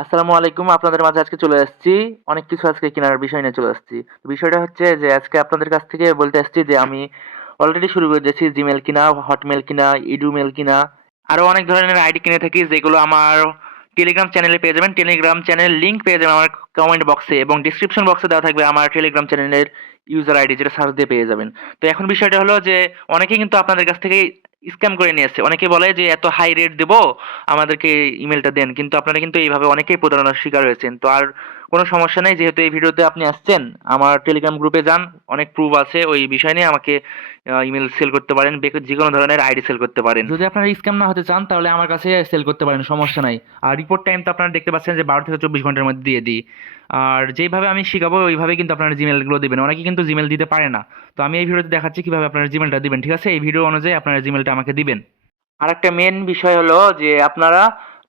আসসালামু আলাইকুম। আপনাদের মাঝে আজকে চলে আসছি। অনেক কিছু আজকে কেনার বিষয় নিয়ে চলে আসছি। তো বিষয়টা হচ্ছে যে আজকে আপনাদের কাছ থেকে বলতে আসছি যে আমি অলরেডি শুরু করে দিয়েছি Gmail কিনা, Hotmail কিনা, Edumail কিনা। আরো অনেক ধরনের আইডি কিনে থাকি যেগুলো আমার টেলিগ্রাম চ্যানেলে পেয়ে যাবেন। টেলিগ্রাম চ্যানেলের লিংক পেয়ে যাবেন আমার কমেন্ট বক্সে এবং ডেসক্রিপশন বক্সে দেওয়া থাকবে আমার টেলিগ্রাম চ্যানেলের ইউজার আইডি, যেটা সার্চ দিয়ে পেয়ে যাবেন। তো এখন বিষয়টা হলো যে অনেকেই কিন্তু আপনাদের কাছ থেকে স্ক্যাম করে নিয়ে আসছে। অনেকে বলে যে এত হাই রেট দেবো, আমাদেরকে ইমেলটা দেন, কিন্তু আপনারা কিন্তু এইভাবে অনেকেই প্রতারণার শিকার হয়েছেন। তো আর কোনো সমস্যা নেই, যেহেতু এই ভিডিওতে আপনি আসছেন, আমার টেলিগ্রাম গ্রুপে যান, অনেক প্রুফ আছে ওই বিষয় নিয়ে আমাকে ইমেল সেল করতে পারেন, যে কোনো ধরনের আইডি সেল করতে পারেন। যদি আপনারা স্ক্যাম না হতে চান তাহলে আমার কাছে সেল করতে পারেন, সমস্যা নাই। আর রিপোর্ট টাইম তো আপনারা দেখতে পাচ্ছেন যে 12 থেকে 24 ঘন্টার মধ্যে দিয়ে দিই। আর যেইভাবে আমি শিখাবো ওইভাবে কিন্তু আপনারা জিমেলগুলো দিবেন। অনেকে কিন্তু জিমেল দিতে পারে না। তো আমি এই ভিডিওতে দেখাচ্ছি কিভাবে আপনারা জিমেলটা দিবেন, ঠিক আছে? এই ভিডিও অনুযায়ী আপনারা জিমেলটা আমাকে দিবেন। আরেকটা মেন বিষয় হলো যে আপনারা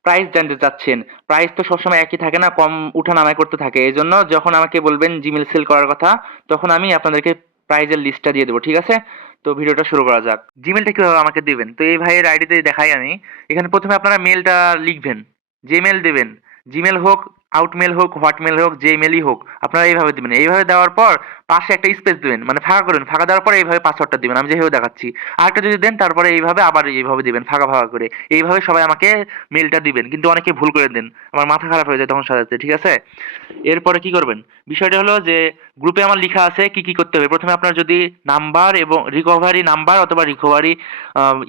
প্রাইস জানতে চাচ্ছেন। প্রাইস তো সবসময় একই থাকে না, কম উঠানামা করতে থাকে। এজন্য যখন আমাকে বলবেন জিমেল সেল করার কথা, তখন আমি আপনাদেরকে প্রাইজের লিস্টটা দিয়ে দেবো, ঠিক আছে? তো ভিডিওটা শুরু করা যাক। জিমেলটা কিভাবে আমাকে দিবেন, তো এই ভাইয়ের আইডিতে দেখাই আমি। এখানে প্রথমে আপনারা মেলটা লিখবেন, যে মেল দেবেন, জিমেল হোক, আউটমেল হোক, হটমেল হোক, যে মেলই হোক, আপনারা এইভাবে দিবেন। এইভাবে দেওয়ার পর পাশে একটা স্পেস দিবেন, মানে ফাঁকা করবেন। ফাঁকা দেওয়ার পরে এইভাবে পাসওয়ার্ডটা দিবেন, আমি যেভাবে দেখাচ্ছি। আরেকটা যদি দেন তারপরে এইভাবে আবার এইভাবে দিবেন, ফাঁকা ফাঁকা করে। এইভাবে সবাই আমাকে মেলটা দিবেন, কিন্তু অনেকে ভুল করে দেন, আমার মাথা খারাপ হয়ে যায় তখন সাজাতে, ঠিক আছে? এরপরে কি করবেন, বিষয়টা হলো যে গ্রুপে আমার লিখা আছে কি কি করতে হবে। প্রথমে আপনার যদি নাম্বার এবং রিকভারি নাম্বার অথবা রিকভারি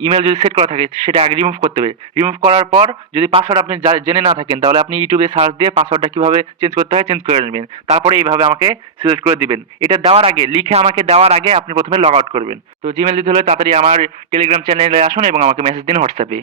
ইমেল যদি সেট করা থাকে সেটা আগে রিমুভ করতে হবে। রিমুভ করার পর যদি পাসওয়ার্ড আপনি জেনে না থাকেন তাহলে আপনি ইউটিউবে সার্চ দিয়ে পাসওয়ার্ডটা কিভাবে চেঞ্জ করতে হয় চেঞ্জ করে নেবেন। তারপরে এইভাবে আমাকে সিলেক্ট করে দিবেন। এটা দেওয়ার আগে, লিখে আমাকে দেওয়ার আগে আপনি প্রথমে লগ আউট করবেন। তো জিমেল দিতে হলে তাড়াতাড়ি আমার টেলিগ্রাম চ্যানেলে আসুন এবং আমাকে মেসেজ দিন হোয়াটসঅ্যাপে।